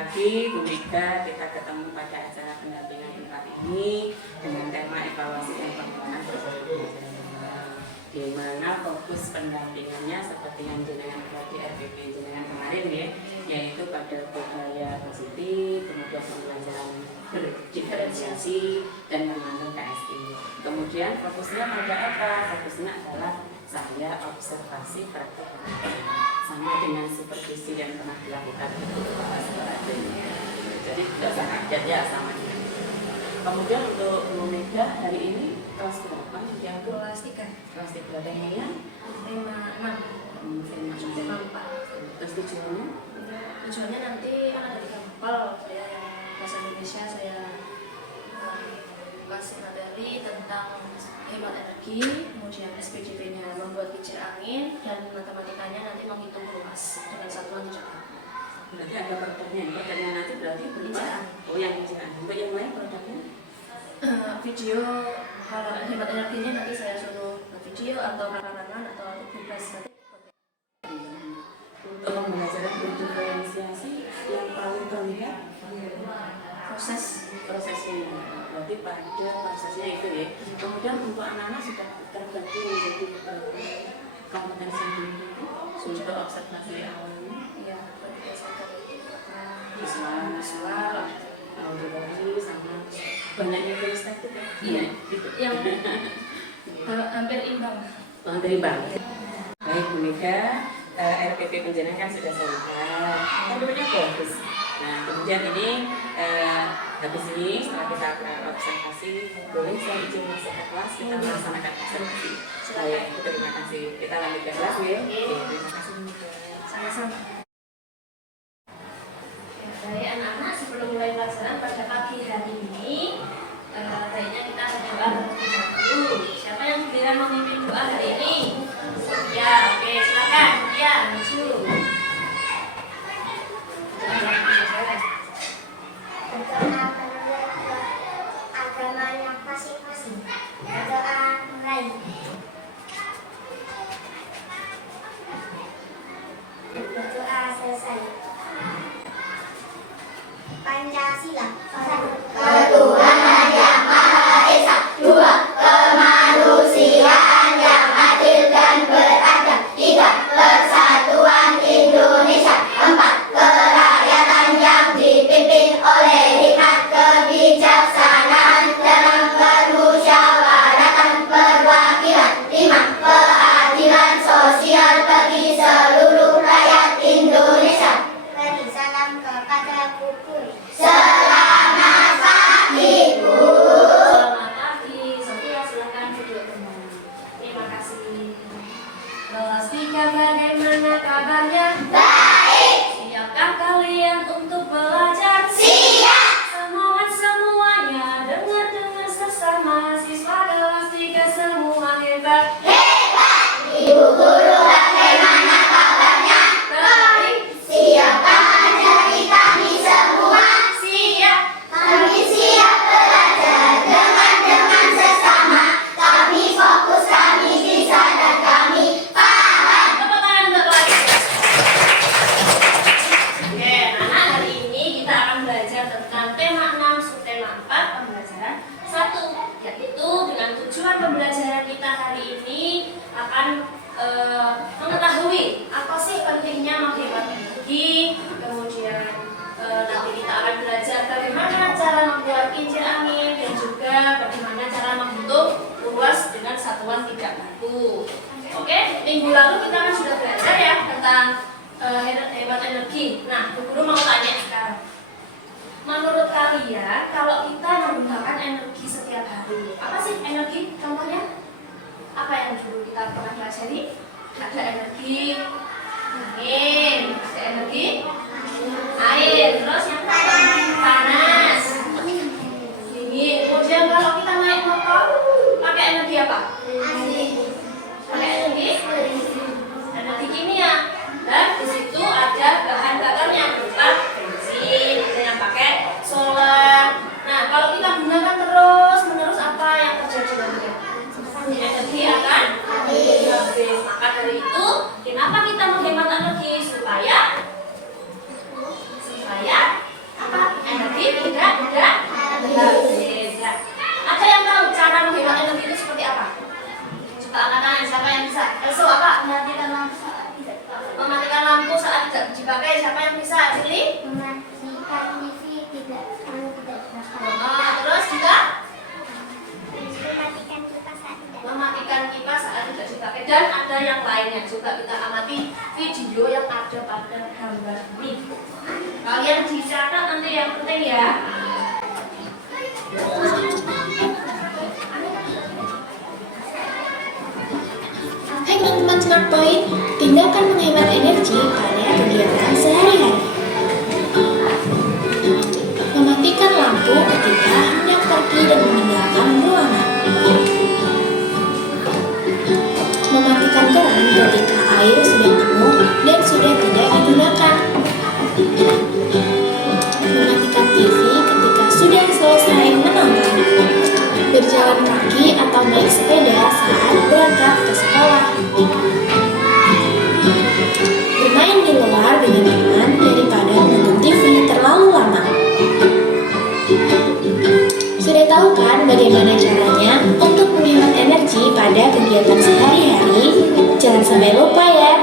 lagi Bu Mega, kita ketemu pada acara pendampingan 4 ini dengan tema evaluasi dan pengembangan proses pembelajaran mental, di mana fokus pendampingannya seperti yang jenengan di RPP jenengan kemarin ya, yaitu pada budaya positif, kemudian pembelajaran berdiferensiasi dan mengandung KSI. Kemudian fokusnya pada apa? Fokusnya adalah saya observasi praktik sama dengan supervisi yang pernah dilakukan itu jadi tidak usah kaget ya sama dengan itu. Kemudian untuk Bu Mega hari ini kelas berapa yang kelas 3 temanya tema 6 tema 4. Terus tujuannya nanti kan ada 3 mapel, saya yang bahasa Indonesia saya kasih materi tentang hemat energi, kemudian SPJP-nya membuat kincir angin, dan matematikanya nanti menghitung ruas dengan satuan tidak kaku. Berarti ada produknya nanti berarti Kincir angin. Oh yang kincir angin. Untuk yang lain produknya? Video kalau hemat energinya nanti saya suruh video atau karangan atau tugas nanti. Untuk pembelajaran berdiferensiasi yang paling terlihat prosesnya, berarti pada prosesnya itu ya. Kemudian untuk anak-anak sudah terbagi menjadi kompetensi itu untuk observasi awalnya. Iya, berdasarkan visual, audiologi sama banyak yang kinestetik ya. Iya, yang hampir imbang. Hampir imbang. Baik Bu Mega, RPP penjenengan kan sudah selesai. Tentunya bagus. Nah, kemudian ini habis ini setelah kita observasi, boleh saya izin masuk ke kelas, kita melaksanakan observasi. Baik, terima kasih. Kita lanjut ke kelas ya. Terima kasih Bu Mega. Sama-sama. Baik anak-anak, sebelum mulai pelajaran pada pagi hari ini, baiknya kita berdoa terlebih dahulu. Siapa yang giliran memimpin doa hari ini? Ya, oke, silakan. Ya, maju. Berdoa menurut agamanya masing-masing. Berdoa mulai. Berdoa selesai. Pancasila. 1. Ketuhanan yang Maha Esa. 2. Kemanusiaan yang adil dan beradab. 3. Persatuan Indonesia. 4. Kerakyatan yang dipimpin oleh hikmat kebijaksanaan dalam permusyawaratan perwakilan. 5. Keadilan sosial bagi seluruh rakyat Indonesia. Beri salam kepada guru. Selamat pagi, Bu. Selamat pagi. Sofia, silakan duduk kembali. Terima kasih. Kelas 3, bagaimana kabarnya? Baik. Siapkah kalian untuk belajar? Siap. Semangat semuanya, dengar sesama siswa kelas 3 semua hebat. Hebat. Ibu guru bagaimana kabarnya? Baik, Siapkah ajari kami semua? siap. Kami siap belajar dengan sesama. Kami fokus, kami bisa, dan kami paham. Tepuk tangan untuk kelas. Oke, anak, hari ini kita akan belajar tentang tema 6, subtema 4, pembelajaran 1, yaitu dengan tujuan pembelajaran kita hari ini akan mengetahui apa sih pentingnya menghemat energi, kemudian nanti kita akan belajar bagaimana cara membuat kincir angin dan juga bagaimana cara menghitung ruas dengan satuan tidak kaku. Oke, minggu lalu kita kan sudah belajar ya tentang hemat energi. Nah, Bu Guru mau tanya sekarang. Menurut kalian, kalau kita menggunakan energi setiap hari, apa sih energi? Contohnya, apa yang dulu kita pernah pelajari? Ada energi angin, ada energi air, terus yang panas, dingin. Kemudian kalau kita naik motor, pakai energi apa? Pakai energi kimia. Dan di situ ada bahan bakarnya berupa bensin, ada yang pakai solar. Nah, kalau kita gunakan terus-menerus, apa yang terjadi nanti? Energi akan habis. Maka dari itu, kenapa kita menghemat energi? Supaya dipakai? Siapa yang bisa? Sini. Mematikan TV tidak dipakai. Terus juga Mematikan kipas saat tidak. mematikan kipas saat tidak dipakai. Dan ada yang lainnya. Coba kita amati video yang ada pada gambar ini. Kalian dicatat nanti yang penting ya. Hai teman-teman Smart Point, tindakan menghemat energi pada kegiatan sehari-hari. Mematikan lampu ketika hendak pergi dan meninggalkan ruangan. Mematikan keran ketika air sudah penuh dan sudah tidak digunakan. Mematikan TV ketika sudah selesai menonton. Berjalan kaki atau naik sepeda saat berangkat ke sekolah. Bermain di luar dengan teman daripada menonton TV terlalu lama. Sudah tahu kan bagaimana caranya untuk menghemat energi pada kegiatan sehari-hari? Jangan sampai lupa ya.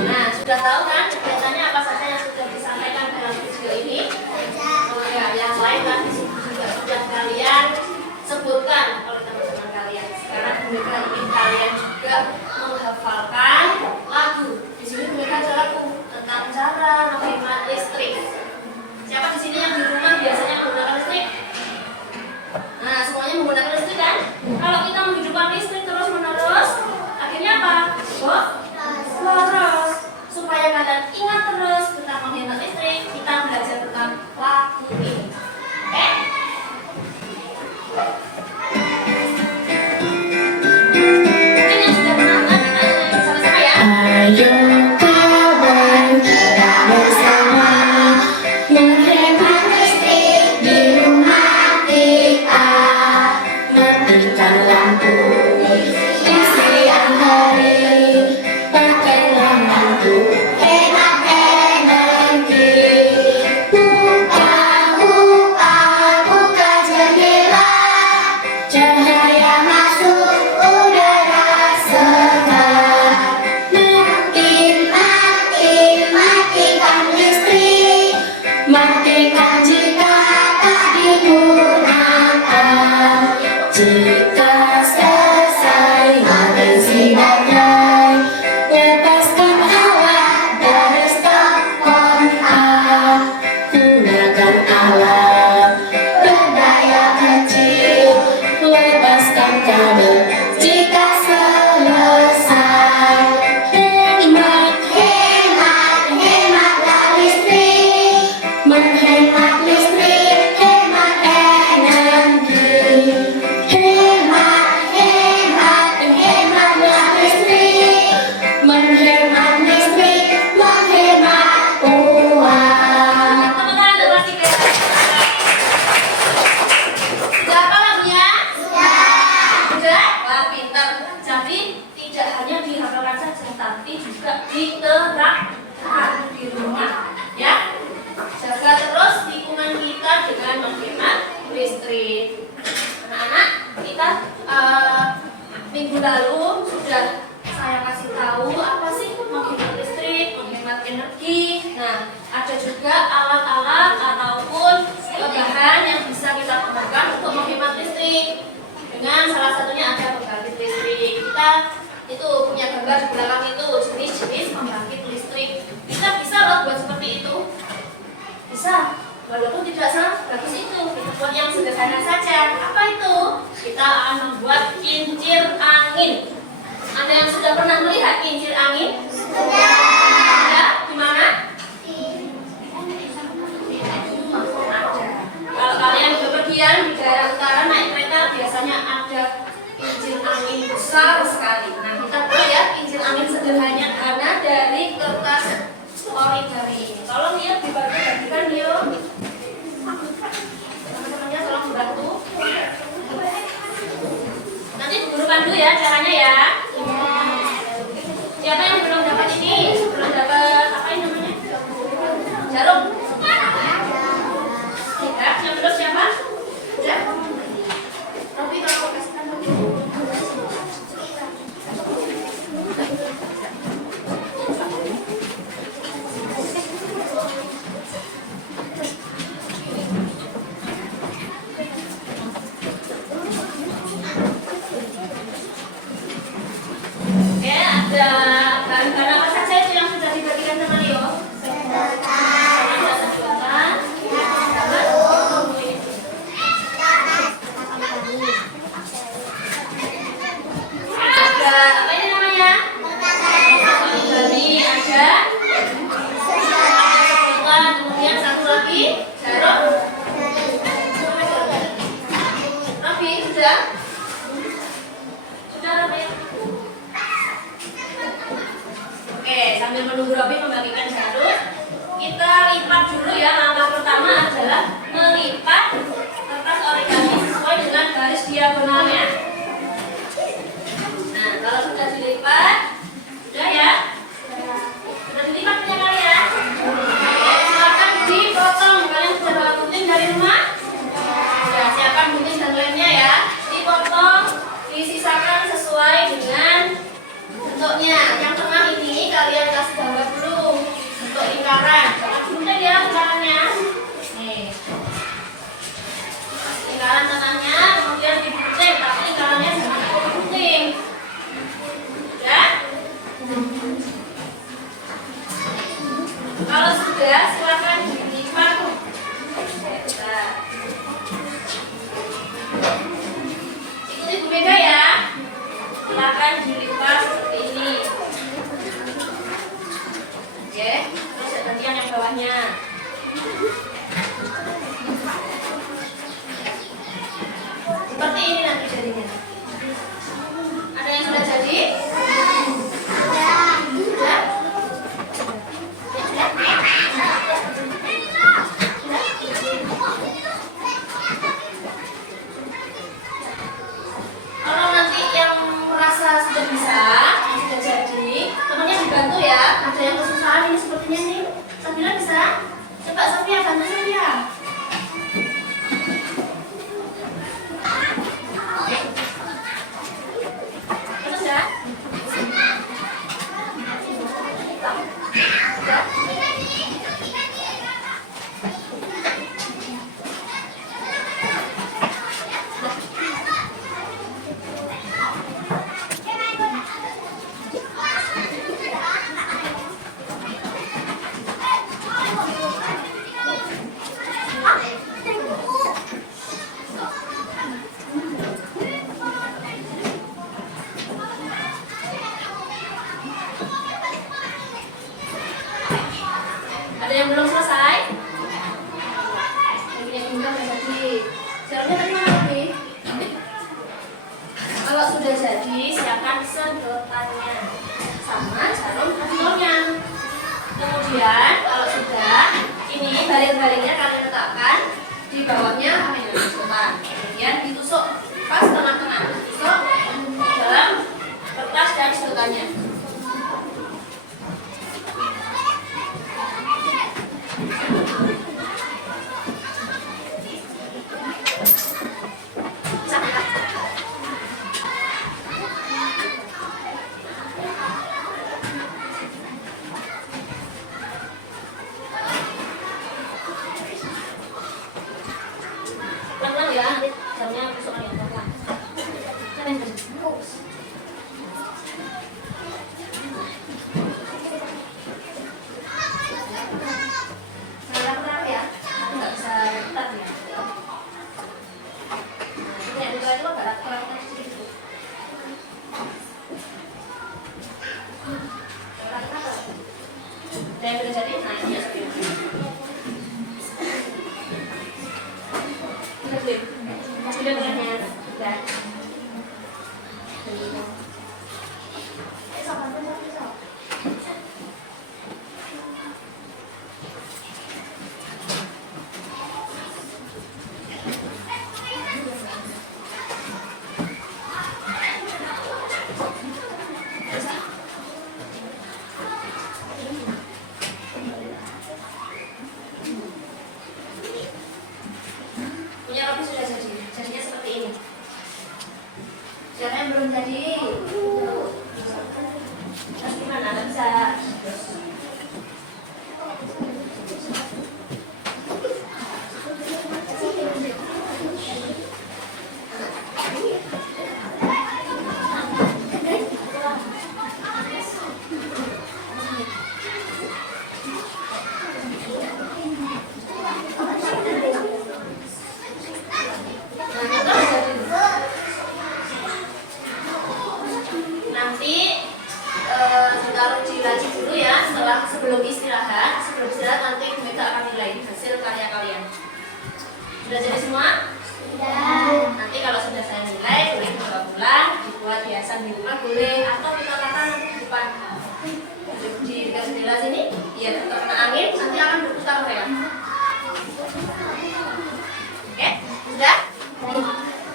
Nah, sudah tahu kan kegiatannya apa saja yang sudah disampaikan dalam video ini? Oh ya, yang lain kan di sini juga sudah kalian sebutkan oleh teman-teman kalian. Sekarang mereka ingin kalian juga menghafalkan lagu. Di sini mereka ada lagu tentang cara menghemat listrik. Siapa di sini yang di rumah biasanya menggunakan listrik? Nah, semuanya menggunakan listrik kan? Kalau kita menghidupkan listrik terus-menerus, akhirnya apa? Boros. Supaya kalian ingat terus tentang menghemat listrik, kita belajar tentang lagu ini. Oke? Mungkin yang sudah pernah dengar, kita nyanyi bersama-sama ya. Ayo kawan kita bersama menghemat listrik di rumah kita. Matikan lampu di siang hari, pakailah lampu hemat energi. Buka jendela, cahaya masuk udara segar. Matikan listrik, Matikan jika tak digunakan. Jika selesai mati baterai, lepaskan alat dari stop kontak. Gunakan alat berdaya kecil, lepaskan kabel jika selesai. hematlah listrik. Menghemat listrik, hemat energi. Hematlah listrik. Menghemat listrik, menghemat uang. Teman-teman untuk kelas 3. Sudah apa lagunya? Sudah? Wah, pintar. Jadi tidak hanya dihafalkan saja, tapi juga diterapkan di rumah. Ya, jaga terus lingkungan kita dengan menghemat listrik. Anak-anak, kita minggu lalu sudah saya kasih tahu apa sih menghemat listrik, menghemat energi. Nah, ada juga alat-alat ataupun bahan yang bisa kita gunakan untuk menghemat listrik. Dengan salah satunya ada pembangkit listrik. Kita itu punya gambar di belakang itu jenis-jenis pembangkit listrik. Kita bisa loh buat seperti itu. Bisa. Walaupun tidak sebagus itu, kita buat yang sederhana saja. Apa itu? Kita akan membuat kincir angin. Ada yang sudah pernah melihat kincir angin? Sudah. Ada? Di mana? Ada. Kalau kalian bepergian di daerah utara naik kereta, biasanya ada kincir angin besar sekali. Nah, kita lihat kincir angin sederhana dari kertas origami ini. Tolong ya dibagi-bagikan yuk. Teman-temannya tolong dibantu. Nanti guru pandu ya caranya ya. Siapa yang belum dapat ini? lingkaran tengahnya, kemudian digunting, tapi lingkarannya jangan digunting. Ya? Kalau sudah, silakan dilipat. Nah. Ikuti Bu Mega ya. Silakan dilipat seperti ini. Oke, terus gantian yang bawahnya. Seperti ini nanti jadinya. Ada yang sudah jadi? Sudah? Kalau nanti yang merasa sudah bisa, sudah jadi, temannya dibantu ya. Ada yang kesusahan ini sepertinya nih. Sabila bisa? Coba Sofia, bantu Sofia. Terus ya? Ada yang belum selesai? Yang belum jadi. Jarumnya tadi mana lebih? Kalau sudah jadi, siapkan sedotannya sama jarum pentilnya. Kemudian kalau sudah, ini baling-balingnya kalian letakkan di bawahnya sedotan. Kemudian ditusuk pas tengah-tengah, ditusuk dalam kertas dan sedotannya. Pelan-pelan ya, nanti jamnya tusukan ya, pelan-pelan. Siapa yang beri? Berapa ya? Aku nggak bisa ketat ya. Nah, ini yang dua agak kurang sedikit. Dan yang sudah jadi, nah ini ya seperti ini. Sudah tengahnya, sudah. Punya roti sudah jadi, jadinya seperti ini. Siapa yang belum jadi? Terus gimana? Nggak bisa. Nanti ditaruh di laci dulu ya, sebelum istirahat nanti Bu Mega akan nilai hasil karya kalian. Sudah jadi semua? Ya. Nanti kalau sudah saya nilai boleh dibawa pulang, dibuat hiasan di rumah boleh, atau kita letakkan nanti di depan di dekat jendela sini, ya terkena angin nanti akan berputar mereka. Oke, sudah?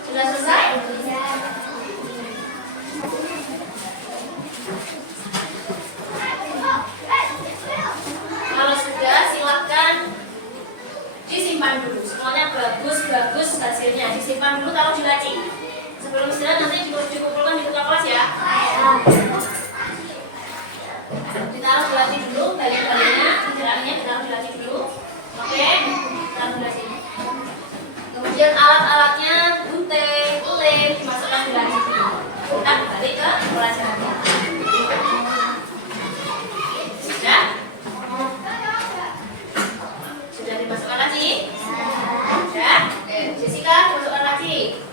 Sudah selesai? Kalau sudah, silahkan disimpan dulu. Semuanya bagus hasilnya. Disimpan dulu, taruh di laci. Sebelum istirahat nanti dikumpulkan di kelas ya. Ditaruh di laci dulu, baling-balingnya, jalannya ditaruh di laci dulu. Oke, taruh di laci. Kemudian alat-alatnya pelajarannya. Sudah? Sudah dimasukkan lagi? Sudah? Jessica dimasukkan lagi.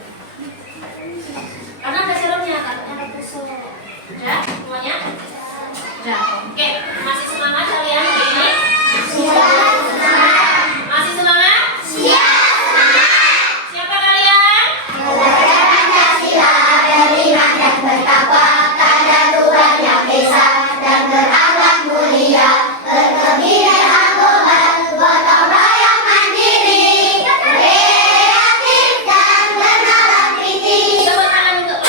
Karena ada serumnya, katanya ada tusuk. Sudah? Semuanya? Sudah. Oke, masih semangat kalian hari ini? Masih semangat? Siapa kalian? Tepuk tangan untuk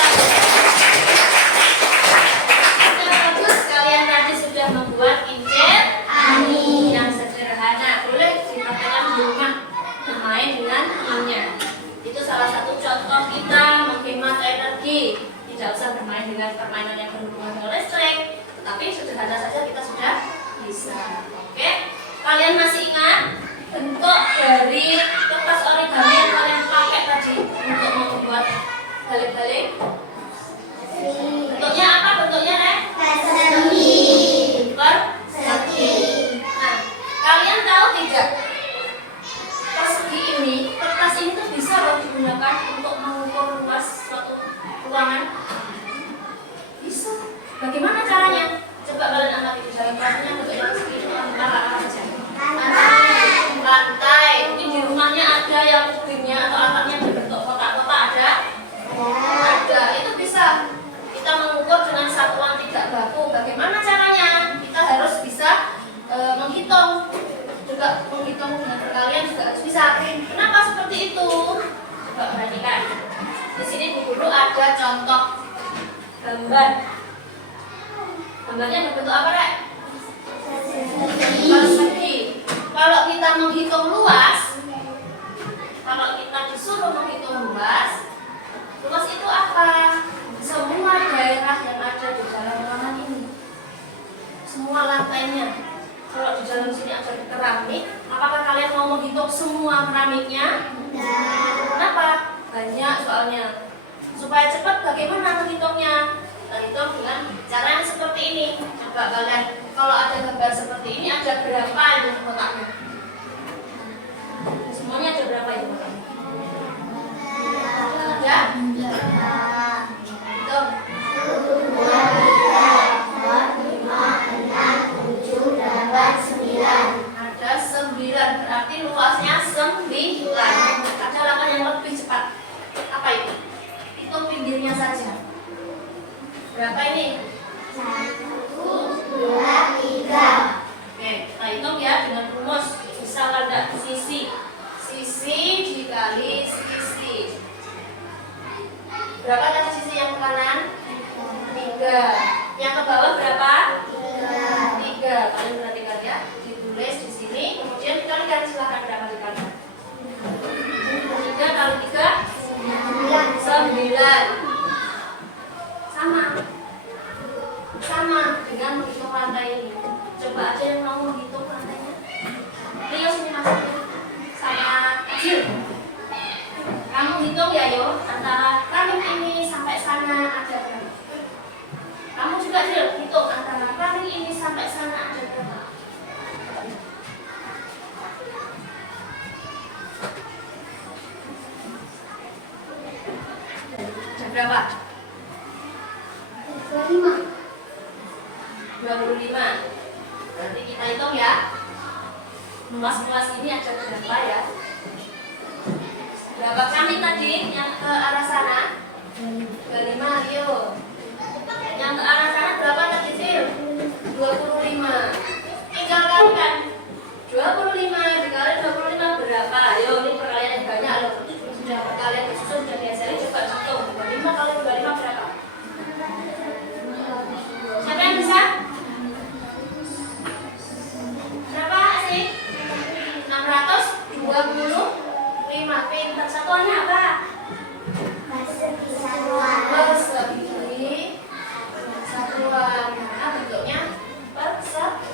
bagus, kalian tadi sudah membuat kincir yang sederhana. Boleh dipraktekkan di rumah bermain dengan temannya. Itu salah satu contoh kita menghemat energi. Tidak usah bermain dengan permainan yang berhubungan dengan listrik, tetapi sederhana saja kita sudah bisa. Oke, kalian masih ingat bentuk dari kertas origami yang kalian pakai tadi untuk membuat balik-balik? Bentuknya apa? Bentuknya Nah, kalian tahu tidak? Persegi ini, kertas ini tuh bisa loh digunakan untuk mengukur luas suatu ruangan. Bisa. Bagaimana caranya? Coba kalian amati di dalam kelasnya bentuknya persegi itu apa saja? Lantai. Mungkin di rumahnya ada yang kubiknya atau atapnya berbentuk kotak-kotak ada? Ada. Itu bisa kita mengukur dengan satuan tidak baku. Bagaimana caranya? Kita harus bisa menghitung. Juga menghitung dengan perkalian juga harus bisa. Kenapa seperti itu? Coba perhatikan. Di sini di guru ada contoh gambar. Gambarnya berbentuk apa, Rek? Persegi. Kalau kita menghitung luas, kalau kita disuruh menghitung luas itu apa? Semua daerah yang ada di dalam ruangan ini, semua lantainya. Kalau di dalam sini ada keramik, apakah kalian mau menghitung semua keramiknya? Kenapa? Banyak soalnya. Supaya cepat, bagaimana menghitungnya? Kita hitung dengan cara yang seperti ini. Coba kalian, kalau ada gambar seperti ini, ada berapa itu kotaknya? Semuanya ada berapa itu kotaknya? Ada? Hitung. 9. Ada 9, berarti luasnya 9. Ada langkah yang lebih cepat. Apa itu? Hitung pinggirnya saja. Berapa ini? 1, 2, 3. Oke, kita hitung ya dengan rumus. Bisa ada sisi. Sisi dikali sisi. Berapa tadi sisi yang ke kanan? 3. Yang ke bawah berapa? 3. Kalian perhatikan ya. Ditulis di sini, kemudian dikalikan. Silahkan berapa dikalikan? 3 kali 3? 9. Sama dengan menghitung lantai ini. Coba aja yang mau menghitung lantainya. Rio sini masuknya sama kecil. Kamu hitung ya yo, antara keramik ini sampai sana ada berapa? Kamu juga hitung antara keramik ini sampai sana ada berapa? Ada berapa? 25. Berarti kita hitung ya. Luas-luas ini ada berapa ya? Berapa kami tadi yang ke arah sana? 25, Rio. Yang ke arah sana berapa tadi, Sil? 25. Tinggal kalikan. 25 dikali 25 berapa? Ayo, ini perkalian yang banyak loh. Sudah perkalian disusun, sudah diajarin, coba hitung. 25 kali 25 berapa? Siapa yang bisa? Berapa sih? 625. Pintar. Satuannya apa? Persegi satuan. Persegi satuan. Nah, bentuknya persegi.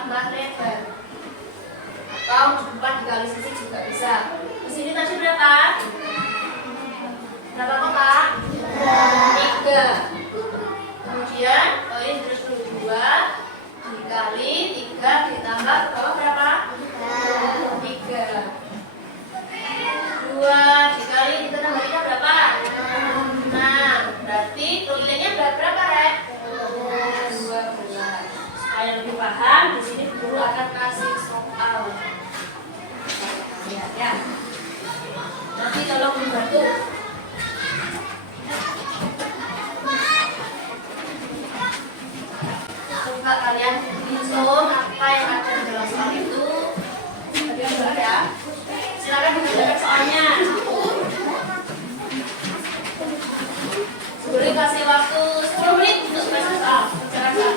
ditambah lebar. Atau 4 dikali sisi juga bisa. Di sini tadi berapa? Berapa kok Kak? 3. Kemudian ini terus 2 dikali 3 ditambah ke bawah berapa? 3. 2 dikali 3 tambah 3 berapa? 6. Berarti kelilingnya berapa, Rek? 12. Supaya lebih paham, di sini guru akan kasih soal. Lihat ya. Nanti tolong dibantu. Coba kalian hitung apa yang ada di dalam soal itu. Benar ya. Silakan dikerjakan soalnya. Boleh kasih waktu 10 menit untuk selesai soal. Kerjakan soal.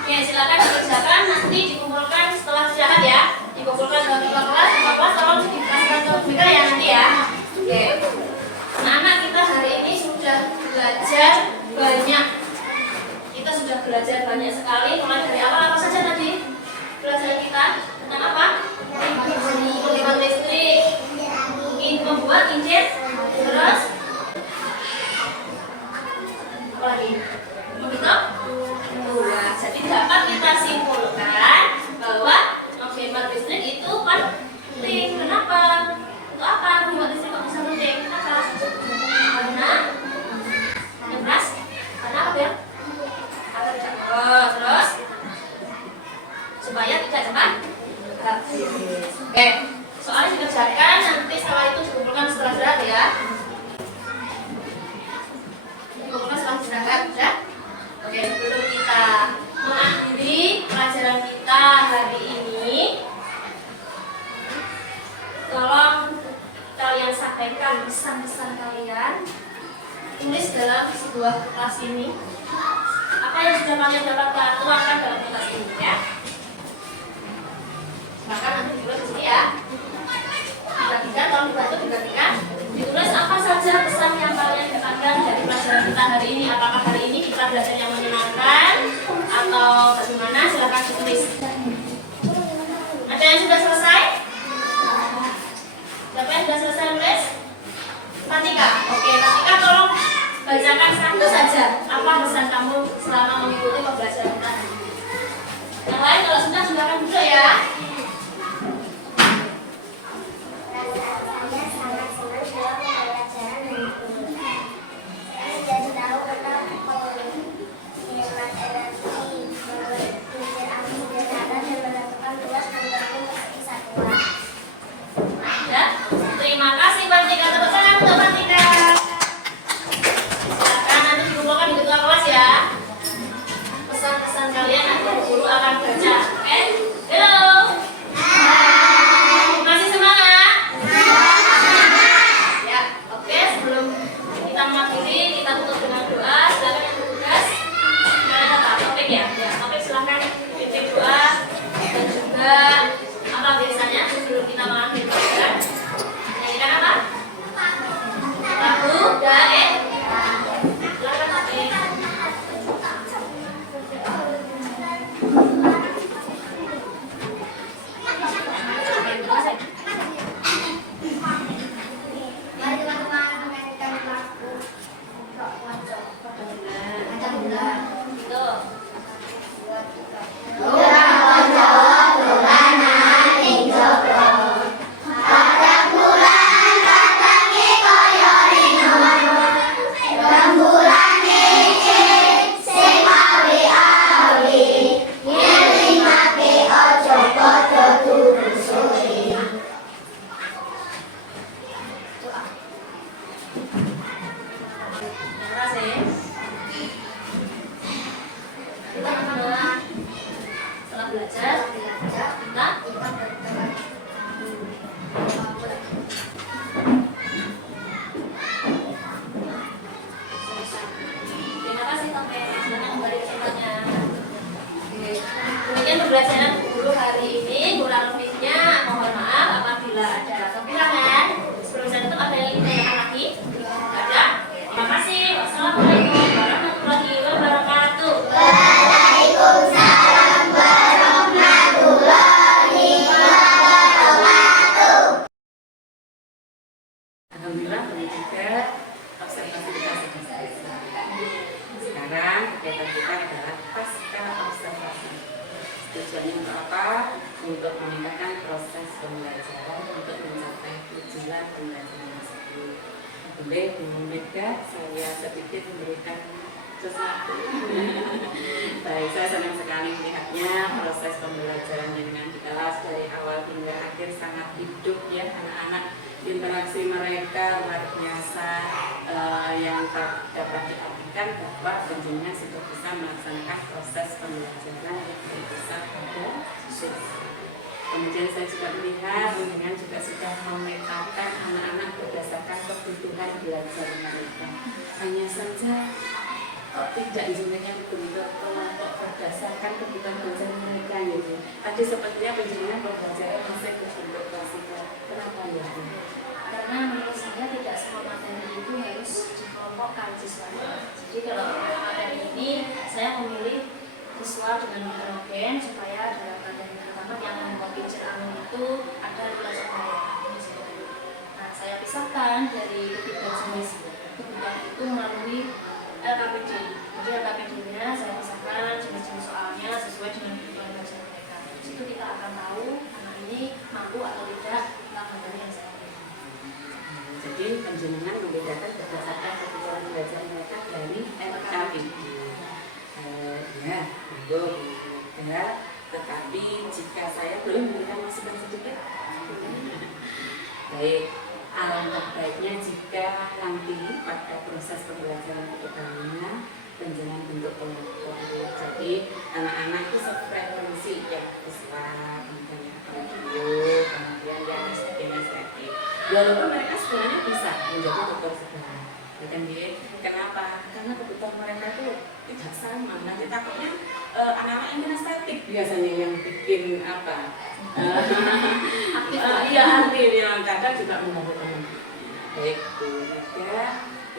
Oke, silakan dikerjakan, nanti dikumpulkan setelah istirahat ya. Dikumpulkan dalam kelas, tolong dikasihkan ke mereka ya nanti ya. Oke. Anak-anak kita hari ini sudah belajar banyak. Kita sudah belajar banyak sekali. Mulai dari awal apa saja tadi? Pelajaran kita tentang apa? Pengiriman listrik, membuat kincir, terus apa lagi? Menghitung? Nah, jadi dapat kita simpulkan bahwa menghemat listrik itu penting. Kenapa? Untuk apa menghemat listrik kok bisa penting? Kenapa? Karena ngebras. Karena apa ya? Agar tidak boros. Terus supaya tidak cepat habis. Oke, soalnya dikerjakan, nanti setelah itu dikumpulkan setelah istirahat ya. Dikumpulkan setelah istirahat ya. Oke, sebelum kita mengakhiri pelajaran kita hari ini, tolong kalian sampaikan pesan-pesan kalian, tulis dalam sebuah kertas ini apa yang sudah kalian dapatkan, tuangkan dalam kertas ini ya. Silakan nanti ditulis di sini ya. Dibagikan, tolong dibantu dibagikan. Ditulis apa saja pesan yang kalian dapatkan dari pelajaran kita hari ini. Apakah hari ini kita belajar yang menyenangkan atau bagaimana? Silakan ditulis. Ada yang sudah selesai? Siapa yang sudah selesai nulis? Fatika. Oke, Fatika tolong bacakan satu saja. Apa pesan kamu selama mengikuti pembelajaran kita? Yang lain kalau sudah silakan duduk ya. Saya sangat senang dalam pembelajaran hari ini. Saya jadi tahu tentang penghemat energi, membuat kincir angin sederhana dan menentukan luas menggunakan mesin satuan. Ya, terima kasih Fatika. Tepuk tangan untuk Fatika. Silakan nanti dikumpulkan di ketua kelas ya. Pesan-pesan kalian nanti guru akan baca. Oke? Halo. untuk meningkatkan proses pembelajaran untuk mencapai tujuan pembelajaran tersebut. Boleh Bu Mega, saya sedikit memberikan sesuatu. Baik, saya senang sekali melihatnya proses pembelajaran dengan di kelas dari awal hingga akhir sangat hidup ya anak-anak. Interaksi mereka luar biasa, yang dapat diartikan bahwa penjenengan sudah bisa melaksanakan proses pembelajaran yang berkisar pada siswa. Kemudian saya juga melihat penjenengan juga sudah memetakan anak-anak berdasarkan kebutuhan belajar mereka. Hanya saja tidak jenengan bentuk kelompok berdasarkan kebutuhan belajar mereka gitu. Tadi sepertinya penjenengan pembelajaran masih berbentuk klasikal. Kenapa ya? Karena menurut saya tidak semua materi itu harus dikelompokkan siswanya. Jadi kalau materi ini saya memilih siswa dengan heterogen supaya dalam materi pertama yang membuat kincir angin itu ada belajar mereka. Nah, saya pisahkan dari ketiga jenis kebutuhan itu melalui LKPD. Jadi LKPD-nya saya pisahkan jenis-jenis soalnya sesuai dengan kebutuhan belajar mereka. Di situ kita akan tahu anak ini mampu atau tidak tentang materi yang saya pilih. Jadi penjenengan membedakan berdasarkan kebutuhan belajar mereka dari LKPD. Ya, belum. Ya, tetapi jika saya boleh memberikan masukan sedikit. Baik, alangkah baiknya jika nanti pada proses pembelajaran kedepannya penjenengan bentuk kelompok. Jadi anak-anak itu sefrekuensi ya, Islam, kemudian radio, kemudian yang SDN. Walaupun mereka sebenarnya bisa menjadi dokter segala. Kenapa? Karena kebutuhan mereka itu tidak sama. Nanti takutnya anak-anak yang kinestetik biasanya yang bikin apa? Iya, aktif yang kadang juga mengganggu teman. Baik, Bu Mega,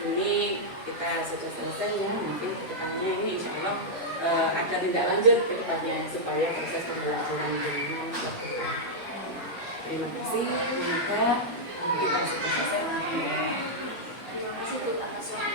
ini kita sudah selesai ya. Mungkin ke depannya ini insya Allah ada tindak lanjut ke depannya supaya proses pembelajaran ini berjalan. Terima kasih, Bu Mega. Kita sudah selesai. Terima kasih Bu atas waktu.